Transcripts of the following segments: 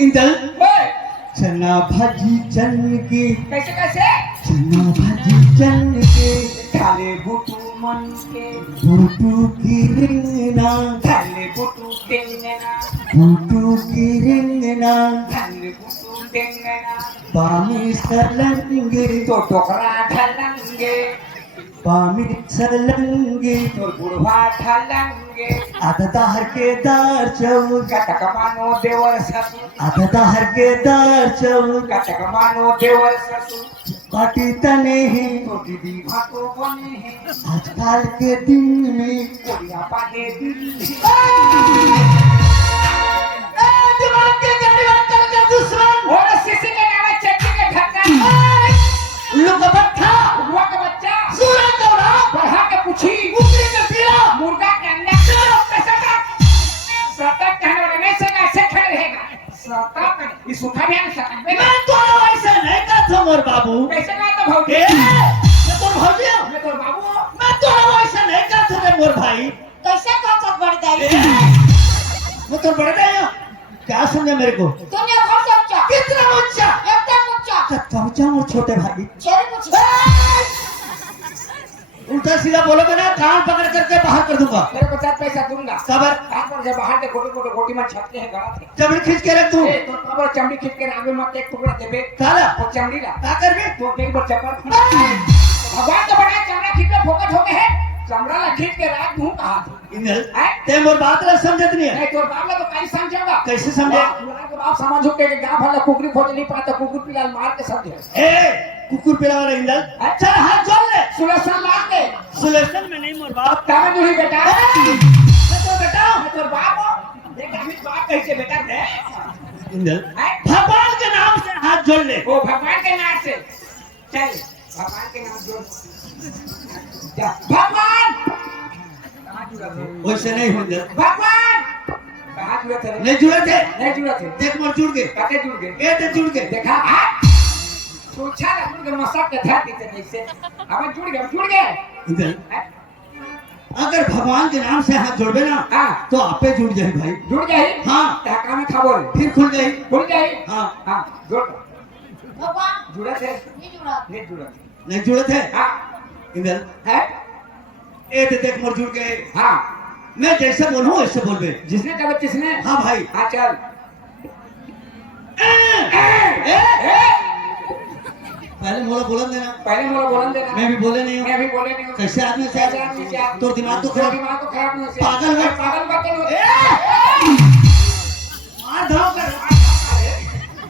इंदल ओए, चना भाजी चन के कैसे कैसे चना भाजी चन के खाले बुटू मन के बूटू की रिंगना खाले बुटू टेंगना बूटू की रिंगना खाले बुटू टेंगना पामी सलंगे तो टोकरा ढलंगे पामी सलंगे तो बुढ़वा ढलंगे आता दाहर के दार चौ कटक मानो देवर ससुर आता दाहर के दार चौ कटक मानो देवर ससुर पाटी तने ही तो दीदी भातो बने हैं आजकल के दिन में कोरिया पाले दिल्ली दिमाग के गाड़ी बात कर दुश्मन और सीसी के नामे चट्टी के ढक्कन उल्लू का बच्चा बुआ का बच्चा सूरा कौड़ा बढ़ा के पूछी कुकरी का पीला मुर्गा के अंडा सतत कहने वाला नहीं सका ऐसे खड़े रहेगा सतत ये सूखा भी आ सकता है मैं तो ऐसे नहीं कहता मोर बाबू कैसे कहा तो भौजी मैं तो भौजी हूं मैं तो बाबू मैं तो ऐसे नहीं कहता रे मोर भाई कैसे कहता बड़ दाई मैं तो बड़ा हूं क्या समझा मेरे को तूने घर से ऊंचा कितना ऊंचा एकदम ऊंचा कब ऊंचा छोटे भाई चेहरे पूछ उल्टा सीधा बोलोगे ना कान पकड़ करके बाहर कर दूंगा मेरे को 4 पैसा दूंगा खबर कान पर जब बाहर के गोटे गोटी में छटके है गड़ा थे चमड़ी खींच के रख तू ए तो खबर चमड़ी खींच के आगे मत एक टुकड़ा देबे काला वो चमड़ी ला का करबे तो देख बच्चा पर भगवान तो बनाए चमड़ा खींच के फोकट हो गए है चमड़ा ला खींच के रात मुंह कहा था इंदल हैं? ते मोर बात ला समझत नहीं है नहीं तो बाप ला तो कैसे समझेगा कैसे समझे तुम्हारा के बाप समझो के गांव वाला कुकरी खोज नहीं पाता कुकुर पिलाल मार के समझे ए कुकुर पिला वाला इंदल चल हाथ जोड़ ले सुलेशन ला के सुलेशन में नहीं मोर बाप कामे जुड़ी बेटा मैं तो बेटा मैं तो बाप हूं देख अभी बाप कैसे बेटा दे इंदल हैं? भगवान के नाम से हाथ जोड़ ले वो भगवान के नाम से चल भगवान के नाम जोड़ जा भगवान कहाँ जुड़ा थे वैसे नहीं हो इंदल भगवान कहाँ जुड़ा थे नहीं जुड़े थे नहीं जुड़ा थे देख मोर जुड़ गए कते जुड़ गए ए ते जुड़ गए देखा सोचा ना जुड़ गए मसाक के था देते कैसे हमें जुड़ गए इंदल हैं? अगर भगवान के नाम से हाथ जोड़बे ना हाँ तो आपे जुड़ जाए भाई जुड़ गए हाँ धक्का में खा बोल फिर खुल गई जुड़ गए हाँ हाँ जुड़ भगवान जुड़ा थे नहीं जुड़ा नहीं जुड़ा नहीं जुड़े थे हाँ इंदल है ए ते देख मोर जुड़ गए हाँ मैं जैसे बोलूं वैसे बोलबे जिसने कहा किसने हाँ भाई हाँ चल पहले मोला बोलन देना पहले मोला बोलन देना मैं भी बोले नहीं हूँ मैं भी बोले नहीं हूँ कैसे आदमी से कैसे आदमी से आदमी? तो दिमाग तो तेरा खराब दिमाग तो खराब नहीं हो पागल है। पागल बातें नहीं होती। मार धाव कर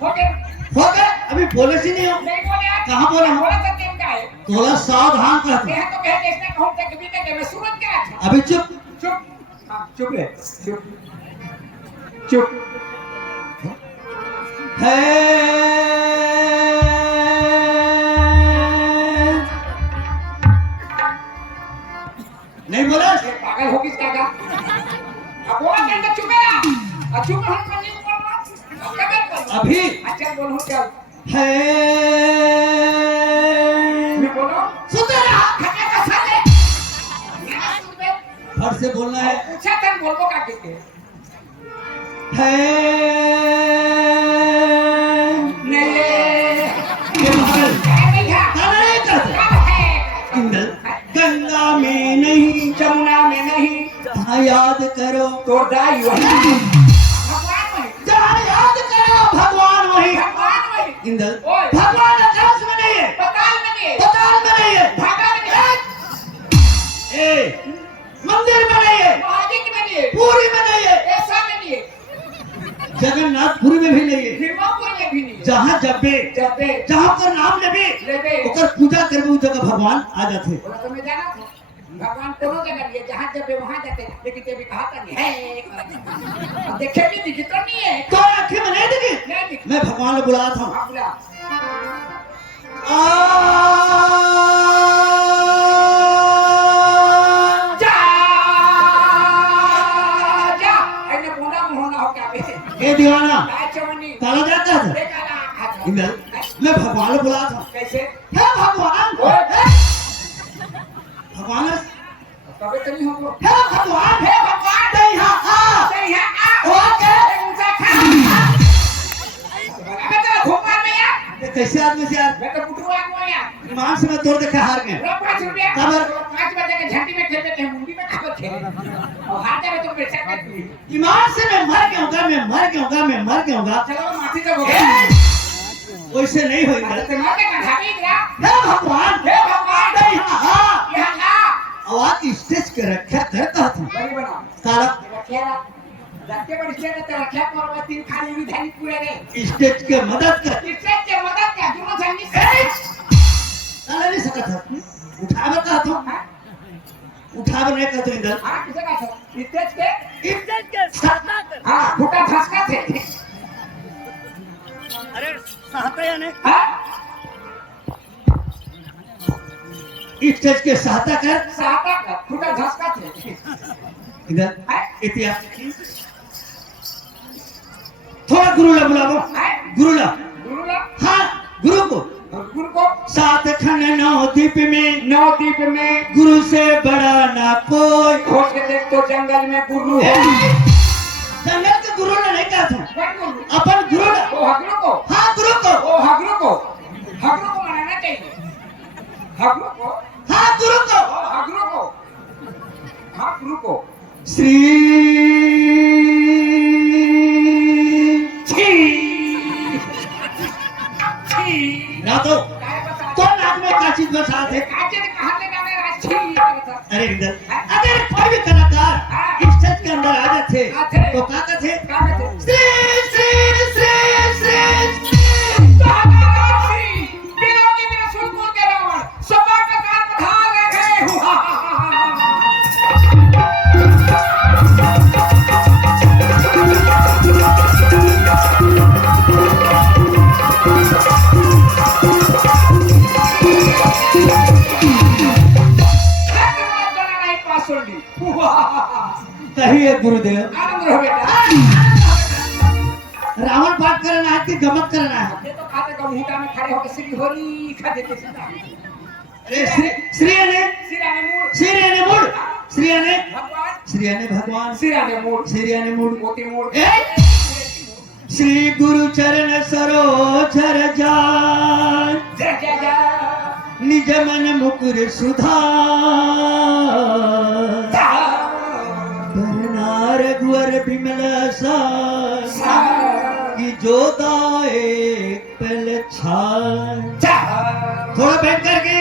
हो गया हो गए अभी बोले से नहीं हो नहीं बोले आप कहाँ बोला हूँ? बोला तो दिन का है थोड़ा सावधान कर कहे तो कहे जिसने कहूँ तक भी तक मैं सूरत क्या था अभी चुप चुप हाँ चुप ले चुप चुप नहीं बोला ये पागल हो किसका का अब बोला के अंदर चुप है अब चुप हम नहीं बोल रहा अब क्या कर अभी अच्छा बोल हूँ चल है मैं बोलो सुतेरा खटे का साले फट से बोलना है पूछा तन बोलबो का के है नहीं ये महल नहीं था नहीं करते कब है इंदल गंगा में नहीं जमुना में नहीं हाँ याद करो तो दाई वही भगवान वही जहाँ याद करो भगवान वही भगवान वही इंदल ओए। भगवान आकाश में नहीं है पताल में नहीं पताल में नहीं है भागा में नहीं ए मंदिर में नहीं है मस्जिद में नहीं पूरी में नहीं है ऐसा में नहीं जगन्नाथपुरी में भी नहीं है फिल्मों में भी नहीं जहाँ जब जब दे जहाँ पर नाम लेबे लेबे ओकर पूजा करबे उस जगह भगवान आ जाते बोला तो मैं जाना था भगवान कोनो जगह लिए जहाँ जब वहाँ जाते लेकिन ते भी कहा था नहीं है अब देखे भी दिखी तो नहीं है तो आंखें में नहीं दिखी नहीं दिखी मैं भगवान को बुलाया था हाँ बोला जा जा ऐने बोला होना हो क्या बे ए दीवाना काय चवनी काला जाता था देखा ना इंदल मैं भगवान को बुलाया था कैसे हे भगवान ओए। भगवान कबे तो नहीं हो हे भगवान हे भगवान ते यहाँ आ ते यहाँ आ ओके ऊंचा खा कैसे आदमी से यार मैं तो बुटुआ को यार ईमान से मैं तोड़ देखा हार गए पूरा 5 रुपया खबर। 5 बजे के झंडी में खेलते थे मुंडी में खबर खेले और हाथ में तो पैसा के ईमान से मैं मर गया चलो माफी तो हो गई वैसे नहीं होगा तो मारने का ढाबी गया हे भगवान नहीं, हाँ यहाँ का आवाज स्टेज के रखा करता था बड़ी बना काला रखेला रखे पर स्टेज पे रखे पर 3 खाली भी धनी पूरे रे स्टेज के मदद कर स्टेज के मदद क्या दोनों संगी से साला नहीं सकता था उठावे का था उठावे नहीं करते इधर हां किसे का स्टेज के साला कर हां फुटा फसका थे अरे सहता या नहीं हां स्टेज के सहायता कर साता का फुटा झसका थे इधर इतिहास थोड़ा गुरु ला बुलाओ गुरु ला गुरु ला हाँ गुरु को गुरु को सात खंड नवद्वीप में नवद्वीप में गुरु से बड़ा ना कोई खोज के देख तो जंगल में गुरु है जंगल के गुरु ने नहीं कहा था कौन गुरु अपन गुरु ला ओ हगरू को हाँ गुरु को ओ हगरू को मनाना चाहिए हगरू को हाँ गुरु को ओ हगरू को हाँ गुरु को श्री ना तो काय बता तो नाक में का चीज बसा थे काचे ने कहा ले गाने राछी अरे इधर अगर कोई भी कलाकार स्टेज के अंदर आ जाते तो क्या कहते का कहते श्री श्री श्री श्री तो हमारा राछी बिना के मेरा सुन बोल के रावण सभा का कार पधार रहे हुआ कहिए गुरुदेव आनंद रहो बेटा रावण पाठ करना है कि गमत करना है ये तो खाते का मुंडा में खड़े होकर श्री हरि खा देते सीधा अरे श्री ने सिरा ने मूड श्री ने भगवान भगवान सिरा ने मूड श्री ने मूड मोती मूड श्री गुरु चरण सरोज जान जय जय जय निज मन मुकुर सुधा बरना रघुवर विमल सास की जोदाए पल छान थोड़ा बैठ करके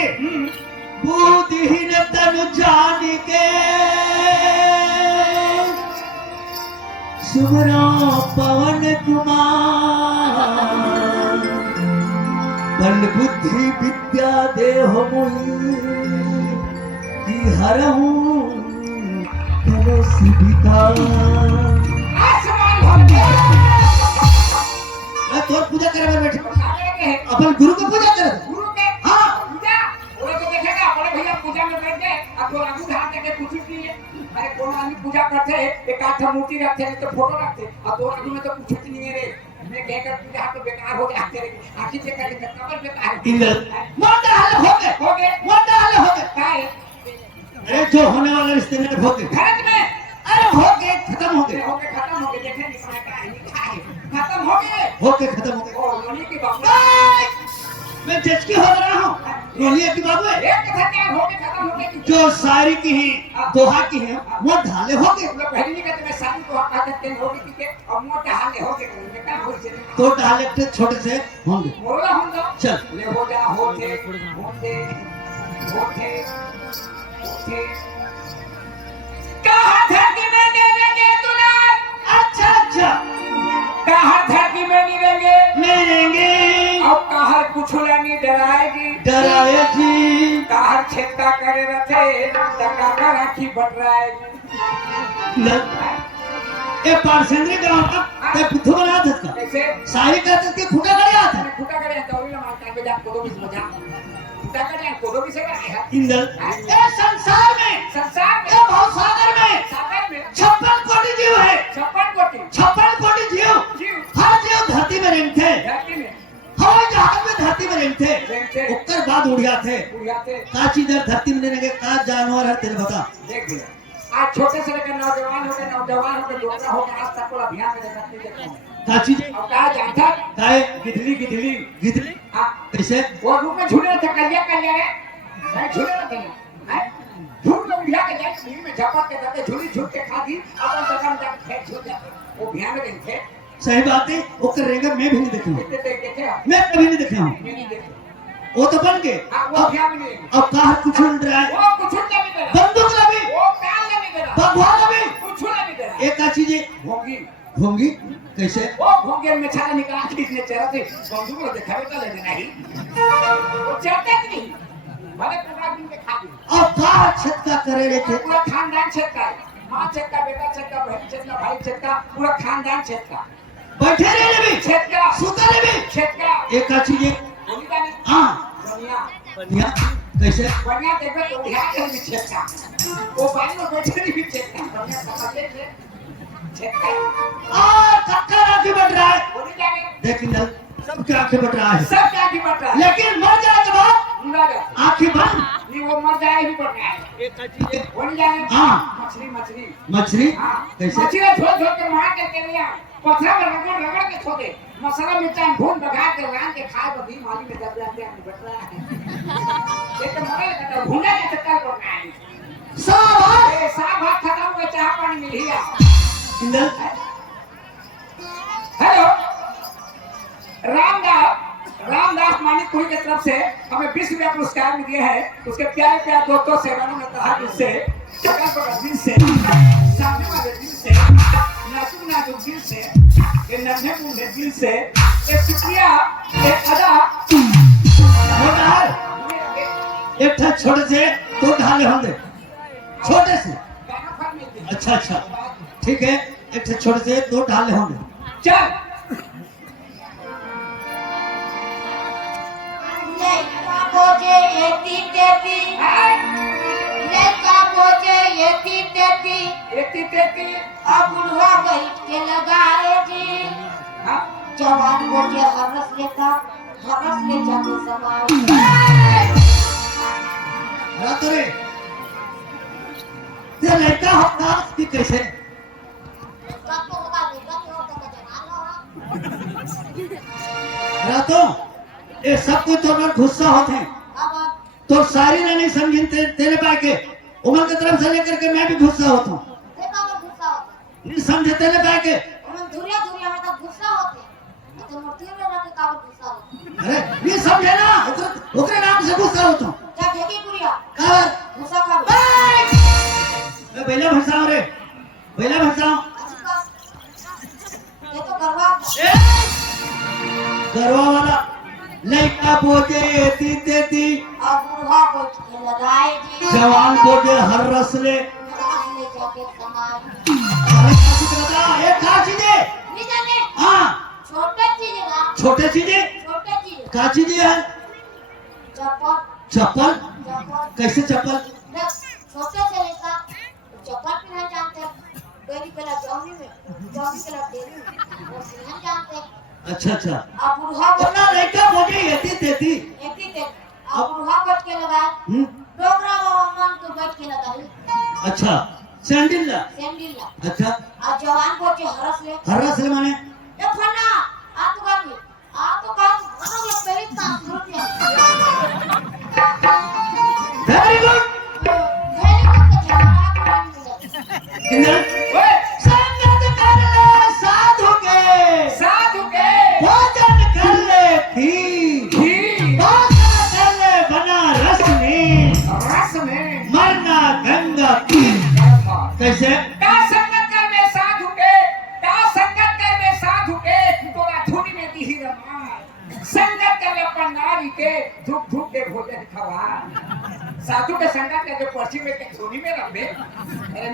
बुद्धिहीन तनु जान के सुमरो पवन कुमार बल बुद्धि विद्या देह मोहि की हरहूं कलसी विकार आसमान भर मैं तोर पूजा करे बैठे के अपन गुरु को पूजा कर गुरु के हाँ पूजा वो तो देखेगा बड़े भैया पूजा में बैठ गए अब तो आगू हाथ के कुछ नहीं है अरे कौन आदमी पूजा करते एक आठ मूर्ति रखते हैं तो फोटो रखते और दो आदमी में तो कुछ नहीं है रे मैं कहकर पूजा तो बेकार हो जाते रे आखिर से कर कबर बेकार इंद्र मोटा हाल हो गए मोटा हाल हो गए काय अरे जो होने वाला रिश्ते में हो गए भारत में अरे हो गए खत्म हो गए खत्म हो गए देखे नहीं काय खत्म हो गए खत्म हो गए ओ लोनी की बाबू मैं जज की हो रहा हूँ रोलिया की बाबू है एक कथा क्या हो गए खत्म हो गए जो शायरी की है दोहा की है वो ढाले हो गए लोग पहले नहीं कहते मैं शादी को हटा करते हैं होगी कि अब मोटा हाल हो गए बेटा हो से तो ढाले के छोटे से होंगे मोरला हम तो चल ले हो जा होते होते होते होते कहा धरती में देंगे तुला अच्छा कहा धरती में गिरेंगे मिलेंगे अब कहा कुछ नहीं डराएगी डराए जी कहा छेका करे रथे टका का राखी बटराएगी ए पारसेंद्री गांव का ते बुद्धू बना था इसका कैसे शायरी कहते थे खुटा गड़िया था खुटा करे तो भी मारता है जा कोदो भी मजा खुटा करे कोदो भी से है इंद्र ए संसार में संसार ए भवसागर में सागर में 56 कोटि जीव है 56 कोटि जीव जीव हर जीव धरती में रहते धरती में हवाई जहाज में धरती में रहते रहते। ओकर बाद उड़िया थे उड़िया थे का चीज है धरती में रहने के का जानवर है तेरे बता देख भैया आज छोटे से लेकर नौजवान हो गए डोकरा हो गए आज तक को अभियान में देखते देखते का चीज अब कहा जाता काय गिधली गिधली गिदली हाँ कैसे वो रूम में झूले थे कलिया रे नहीं झूले रहते हैं झूठ में उठा के जाए नींद में झपट के जाते झूली झूठ के खा दी अपन जगह में जाके फेंक झूठ जाते वो ध्यान में थे सही बात है ओकर रेंगर मैं भी नहीं देखा इतने देखे आप मैं कभी नहीं देखा हूँ नहीं देखे वो तो बन गए हाँ वो ध्यान में नहीं अब कहा कुछ उड़ रहा है वो कुछ नहीं दे रहा बंदूक लगी वो कान नहीं दे रहा भगवान लगी कुछ नहीं दे रहा एक का चीज भोंगी होंगी कैसे वो भोंगे में छाला निकाल के इसने चेहरा से बंदूक को दिखा तो लेने नहीं वो चलता नहीं भले पूरा दिन के खा ली अब कहा छक्का करे रहे थे पूरा खानदान छक्का है माँ छक्का बेटा छक्का बहन छक्का भाई छक्का पूरा खानदान छक्का बैठे रहे भी छक्का सुतले भी छक्का एक का चीज बोली का नहीं हाँ बढ़िया या कैसे बढ़िया देखो तो ध्यान कर भी छक्का वो बाई में बैठे भी छक्का बढ़िया समझ ले छक्का चक्कर आंखें बढ़ रहा है बोली का नहीं देख इधर सबके आंखें बढ़ रहा है सब क्या की बट रहा है लेकिन मर जाए के बाद मुंडा गया आंखें बंद नहीं वो मर जाए ही बढ़ रहा है बोली का नहीं हाँ मछली मछली मछली हाँ कैसे मछली झोल झोल के मार के लिया पत्थर में रगड़ के छोड़े मसाला मिर्चा भून बघा के रान के खाए बदी माली में दब जाते हैं बैठ रहा है एक तो मरे का भूना के चक्कर करना है साहब ए साहब हाथ खत्म हो गया चाह पानी मिल गया इधर हेलो रामदास मानिकपुरी की तरफ से हमें 20 रुपया पुरस्कार मिले हैं उसके प्यारे प्यारे दोस्तों से मैंने कहा उससे दिल से सामने वाले दिल से नाजुक दिल से ये नन्हे मुंडे दिल से एक शुक्रिया एक अदा छोटा है एक था छोटे से तो ढाले होंगे छोटे से गाना फल मिलते हैं अच्छा अच्छा ठीक है एक से छोटे से दो ढाले होंगे चल लड़का बोझे एती तेती लड़का बोझे एती तेती एती तेती अब बुढ़वा बैठ के लगाए जी हाँ जवान बोझे हरस ले जाके समाए रातों रे ये लड़का होता कि कैसे तो होगा बेटा तो होता का जवान हो रातों ये सब कुछ तो अगर गुस्सा होते हैं अब तो सारी ने नहीं समझी तेरे पाए के उमर की तरफ से लेकर के मैं भी गुस्सा होता हूँ देखा मैं गुस्सा होता नहीं समझे तेरे पाए के हम धुरिया में तो गुस्सा होते तो मूर्ति में रख के काबर गुस्सा होता अरे नहीं समझे ना ओकरे नाम से गुस्सा होता हूँ क्या देखी गुड़िया काबर गुस्सा का मैं बेला भसाऊं रे बेला भसाऊं ये तो गरबा गरवा वाला लड़का बोझे एती तेती अब बुढ़वा बैठ के लगाए जी जवान बोझे हर रसले हरस ले जाके समाए अरे काशी बता एक का चीजें नहीं जाने हाँ छोटे चीज है ना छोटे चीजें छोटे चीज का चीजें है चप्पल चप्पल चप्पल कैसे चप्पल ना छोटे से लेकर चप्पल पहना जानते डेरी पहला जौनी पहला डेरी में वो सिंहन जानते अच्छा अच्छा अब बुढ़वा वरना लड़का बोझे एती तेती एती ते अब बुढ़वा बैठ के लगाए डोगरा बाबा मन तो बैठ के लगाए अच्छा सैंडल ला सैंडल ला अच्छा आ जवान को जो हरस ले हर रसले माने ए फन्ना आ तो गानी आ तो का अरे ये पहले काम कर दिया वेरी गुड पहले तो झगड़ा कर किधर ओए संगत कर ले साधु के भोजन कर ले खीर बाजा कर ले बनारस में रस में मरना गंगा की कैसे का संगत कर में साधु के तोरा धुनी में दी रमा संगत कर ले पंडारी के धूप धूप के भोजन खवा साधु के संगत करके पर्ची में के धुनी में रख दे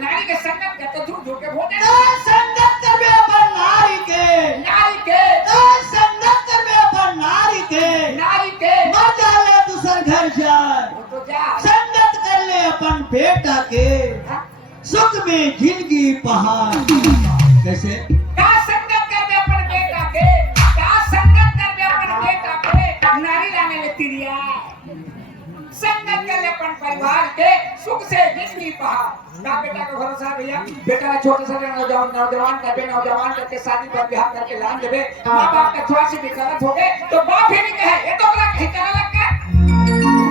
नारी के संगत करके धूप धूप के भोजन संगत कर में अपन नारी के संगत कर में अपन नारी के मर जाले दूसर घर जाए वो तो जा संगत कर ले अपन बेटा के सुख में जिंदगी पहाड़ कैसे का संगत कर में अपन बेटा के का संगत कर में अपन बेटा के नारी लाने ले तिरिया संगत कर ले अपन परिवार के सुख से जिंदगी पहाड़ ना बेटा का भरोसा भैया बेटा छोटे से नौजवान करके शादी पर ब्याह करके लान देवे माँ बाप का थोड़ा सी भी गलत हो गए तो बाप ही नहीं कहे ये तो बड़ा कहीं करने लग गया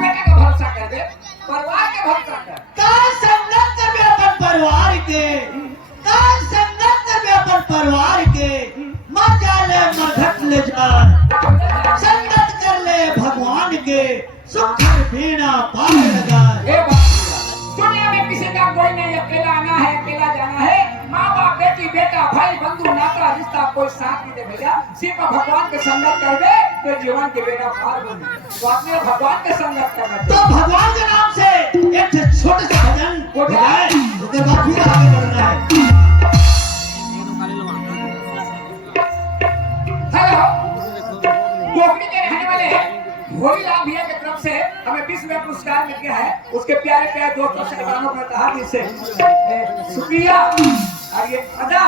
बेटा का भरोसा कर दे परिवार के भरोसा कर का संगत में अपन परिवार के का संगत में अपन परिवार के मजा ले मगत ले जा संगत कर ले भगवान के सुख बीना पार लगा ए बात दुनिया में किसी का कोई नहीं अकेला आना है अकेला जाना है माँ बाप बेटी बेटा भाई बंधु नाता रिश्ता कोई साथ नहीं दे भैया सिर्फ भगवान के संगत कर दे तो जीवन के बेड़ा पार बने तो आपने भगवान के संगत करना तो भगवान के नाम से एक छोटे से भजन गाए उसके बाद फिर आगे बढ़ना है। हेलो कोकड़ी के रहने वाले भोलीलाल भैया की तरफ से हमें 20 रुपया पुरस्कार मिल गया है उसके प्यारे प्यारे दोस्तों से बताना पड़ता है जिससे शुक्रिया और ये अदा